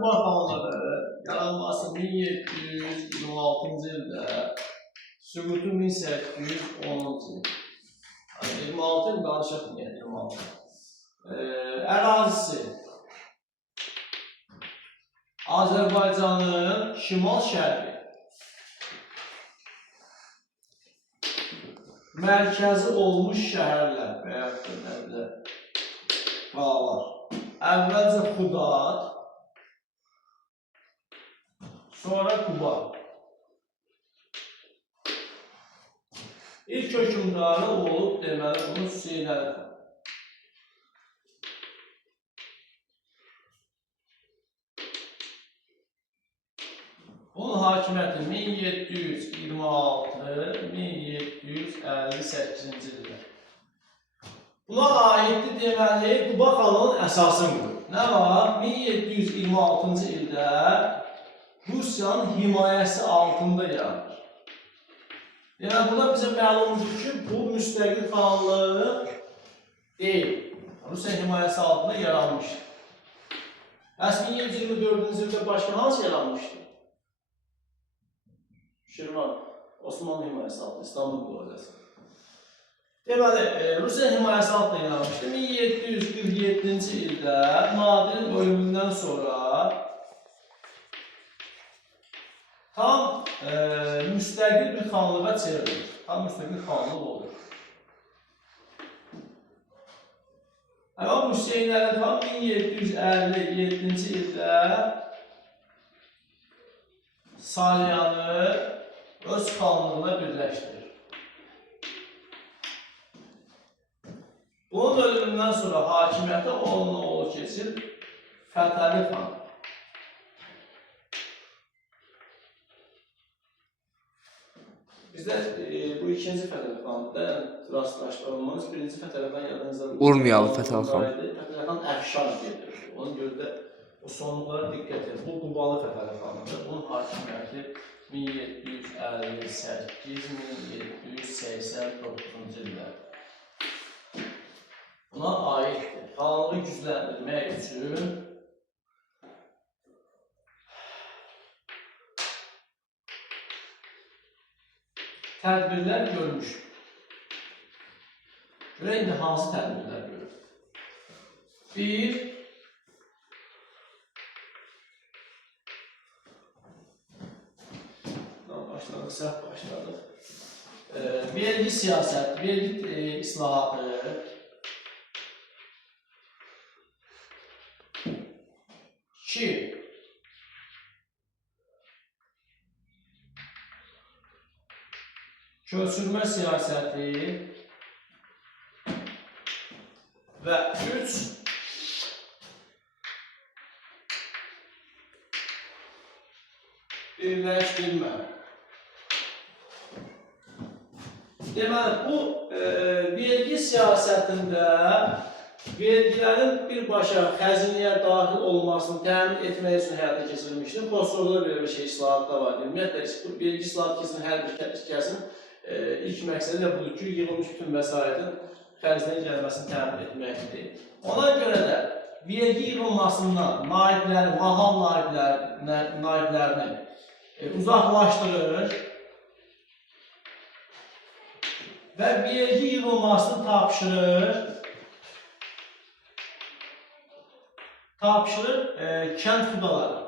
Quba xanlığı yaranması 1726-cı ildə, süqutu 1810-cu il. 26 il danışıq niyə 26. Ərazisi Azərbaycanın şimal-şərqi, mərkəzi olmuş şəhərlər və yaxud da qalalar. Əvvəlcə Xudad, sonra Quba. İlk hökmdarı olub deməli bunu Hüseyn Əli xan. Bunun hakimiyyəti 1726-1758-ci ildə. Buna aiddir deməli Quba xanlığının əsasını qurur. Nə var? 1726-cı ildə Rusiyanın himayəsi altında yaranır. Yəni burada bizə məlumdur ki, bu müstəqil xanlıq deyil. Rusiya himayəsi altında yaranmışdır. Bəs 1724-cü ildə başqa hansı yaranmışdır? Şirvan, Osmanlı himayəsi altında, İstanbul bölgəsi. Deməli, Rusiya himayəsi altında yaranmışdır. 1747-ci ildə Nadirin ölümündən sonra tam müstəqil bir xanlığa çevrilir. Tam müstəqil xanlıq olur. Amma Hüseyn Əli xan 1757-ci ildə Salyanı öz xanlığına birləşdirir. Bunun ölümündən sonra hakimiyyətə onun oğlu keçir Fətəli xan. Bizdə bu ikinci Fətəli xandır, rastlaşdırılmamız. Birinci Fətəli xan yadınızda Urmiyalı Fətəli xan. Fətəli xan Əfşar gedir. Ona görə də o sonluqlara diqqət edin. Bu Qubalı Fətəli xandır. Bunun hakimiyyəti 1758-1789-cu illər. Buna aiddir. Xanlığı gücləndirmək üçün tədbirlər görmüşdür. Görə indi hansı tədbirlər görür? Bir, başladıq, səhv başladıq. Vergi siyasəti, vergi islahatı, iki, köçürmə siyasəti və üç, birləşdirmə. Deməli, bu vergi siyasətində vergilərin birbaşa xəzinəyə daxil olmasını təmin etmək üçün həyata keçirilmişdir. Xosroqda belə bir şey islahatda var. Ümumiyyətlə, vergi islahatı keçirilən hər bir kəsin ilk məqsədi də budur ki, yığılmış bütün vəsaitin xərclərin gəlməsini təmin etməkdir. Ona görə də vergi yığılmasından naibləri, mahal naiblərini uzaqlaşdırır və vergi yığılmasını tapşırır kənd xudaları.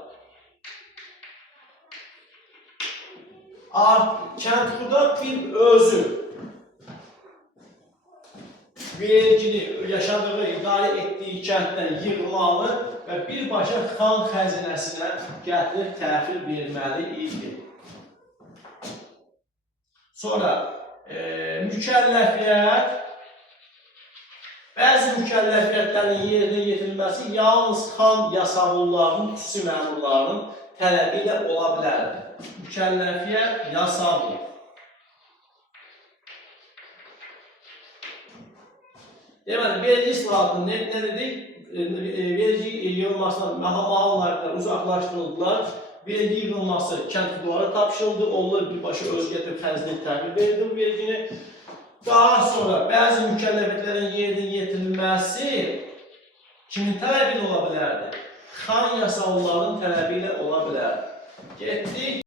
Kənd xuda bir özü vergini yaşadığı, idarə etdiyi kənddən yığmalı və birbaşa xan xəzinəsinə gətirib təhvil verməli idi. Sonra mükəlləfiyyət, bəzi mükəlləfiyyətlərin yerinə yetirilməsi yalnız xan yasavullarının, xüsusi məmurlarının tələbi ilə ola bilərdir. Mükəlləfiyyət yasavul. Deməli, vergi islahatını nə dedik? Vergi yığılmasından mahal naiblər uzaqlaşdırıldılar. Vergi yığılması kənd xudalara tapşırıldı. Onlar birbaşa öz gətirib xərcini təhvil verildi bu vergini. Daha sonra bəzi mükəlləfiyyətlərin yerinə yetirilməsi kimin tələbi ilə ola bilərdi? xan yasalların tələbi ilə ola bilər. Getdik.